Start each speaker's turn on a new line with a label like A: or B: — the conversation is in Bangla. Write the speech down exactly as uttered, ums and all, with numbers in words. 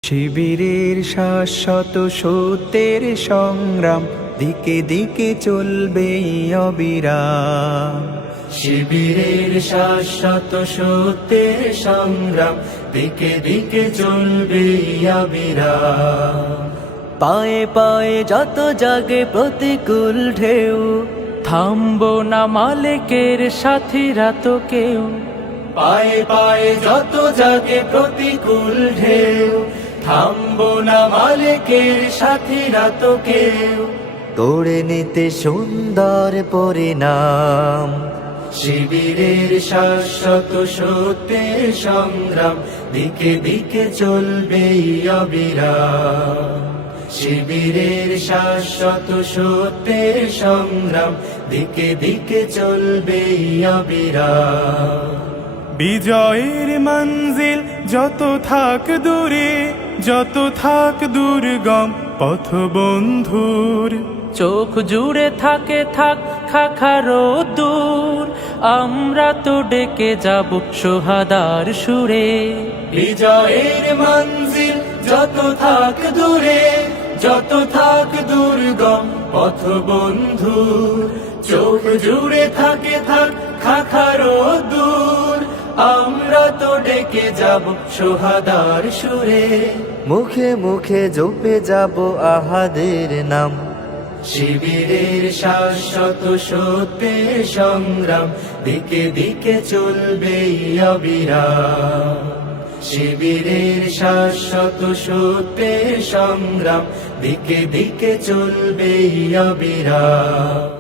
A: শিবিরের শাশ্বত সত্যের সংগ্রাম দিকে দিকে চলবে অবিরাম।
B: শিবিরের শাশ্বত সত্যের সংগ্রাম দিকে দিকে চলবে অবিরাম।
A: পায়ে পায়ে যত জাগে প্রতিকূল ঢেউ, থামবো না মালিকের সাথীরা তো কেউ।
B: পায়ে পায়ে যত জাগে প্রতিকূল ঢেউ, থামবো না মালিকের সাথীরা তো কেউ।
A: গড়ে নিতে সুন্দর পরিণাম।
B: শিবিরের শাশ্বত সত্যের সংগ্রাম দিকে দিকে চলবে অবিরাম। শিবিরের শাশ্বত সত্যের সংগ্রাম দিকে দিকে চলবে অবিরাম।
C: বিজয়ের মঞ্জিল যত থাক দূরে, যত থাক দুর্গম পথ বন্ধুর।
D: চোখ জুড়ে থাকে থাক খাখারো দূর, আমরা তো ডেকে যাব সোহাদার সুরে।
B: বিজয়ের মঞ্জিল যত থাক দূরে, যত থাক দুর্গম পথ বন্ধুর। চোখ জুড়ে থাকে থাক খাখারো দূর, আমরা তো ডেকে যাব সোহাদার সুরে।
A: মুখে মুখে জপে যাব আহাদের নাম।
B: শিবিরের শাশ্বত সত্যের সংগ্রাম দিকে দিকে চলবে অবিরাম। শিবিরের শাশ্বত সত্যের সংগ্রাম দিকে দিকে চলবে অবিরাম।